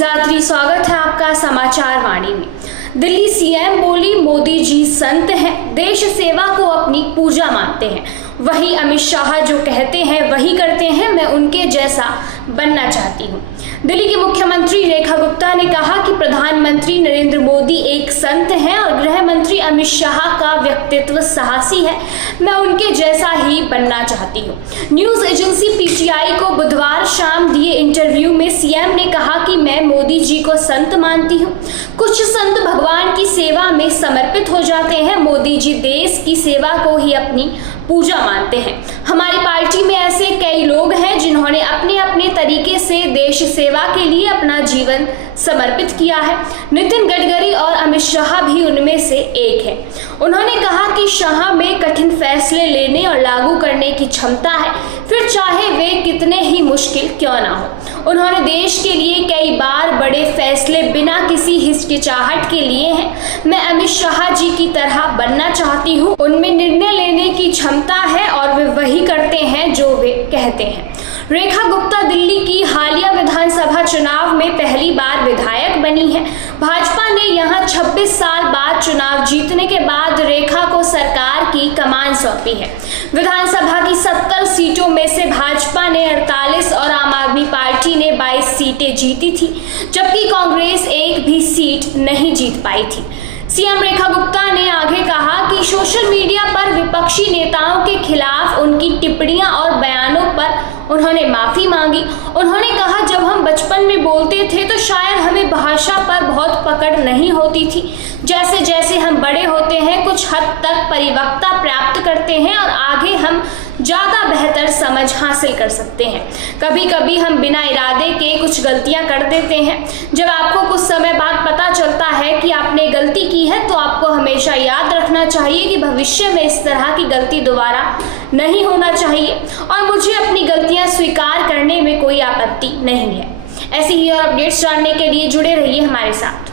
जात्री स्वागत है आपका समाचार वाणी में। दिल्ली सीएम बोली, मोदी जी संत हैं, देश सेवा को अपनी पूजा मानते हैं। वही अमित शाह जो कहते हैं वही करते हैं, मैं उनके जैसा बनना चाहती हूँ। दिल्ली की मुख्यमंत्री रेखा गुप्ता ने कहा कि प्रधानमंत्री नरेंद्र मोदी एक संत हैं और गृह मंत्री अमित शाह का व्यक्तित्व साहसी है, मैं उनके जैसा ही बनना चाहती हूँ। न्यूज एजेंसी पीटीआई को बुधवार शाम दिए इंटरव्यू में सीएम ने कहा कि मैं मोदी जी को संत मानती हूँ। कुछ संत भगवान की सेवा में समर्पित हो जाते हैं, मोदी जी देश की सेवा को ही अपनी पूजा मानते हैं। हमारी पार्टी में ऐसे कई लोग हैं जिन्होंने अपने अपने तरीके से देश सेवा के लिए अपना जीवन समर्पित किया है। नितिन गडकरी और अमित शाह भी उनमें से एक है। उन्होंने कहा कि शाह में कठिन फैसले लेने और लागू करने की क्षमता है, फिर चाहे वे कितने ही मुश्किल क्यों ना हो। उन्होंने देश के लिए कई बार बड़े फैसले बिना किसी हिचकिचाहट के लिए हैं। मैं अमित शाह जी की तरह बनना चाहती हूँ। उनमें निर्णय लेने की क्षमता है और वे वही करते हैं जो वे कहते हैं। रेखा गुप्ता दिल्ली की हालिया विधानसभा चुनाव में पहली बार विधायक बनी है। भाजपा ने यहां 26 साल बाद चुनाव जीतने के बाद रेखा को सरकार की कमान सौंपी है। विधानसभा की 70 सीटों में से भाजपा ने 48 और आम आदमी पार्टी ने 22 सीटें जीती थी, जबकि कांग्रेस एक भी सीट नहीं जीत पाई थी। सीएम रेखा गुप्ता ने आगे कहा कि सोशल मीडिया पर विपक्षी नेताओं के खिलाफ उनकी टिप्पणियां और बयानों पर उन्होंने माफी मांगी। उन्होंने कहा, जब हम बचपन में बोलते थे तो शायद हमें भाषा पर बहुत पकड़ नहीं होती थी। जैसे जैसे हम बड़े होते हैं कुछ हद तक परिपक्वता प्राप्त करते हैं और आगे हम ज्यादा बेहतर समझ हासिल कर सकते हैं। कभी कभी हम बिना इरादे के कुछ गलतियां कर देते हैं। जब आपको कुछ समय बाद पता चलता है कि आपने गलती की है तो आपको हमेशा याद रखना चाहिए कि भविष्य में इस तरह की गलती दोबारा नहीं होना चाहिए और मुझे अपनी गलतियां स्वीकार करने में कोई आपत्ति नहीं है। ऐसी ही और अपडेट्स जानने के लिए जुड़े रहिए हमारे साथ।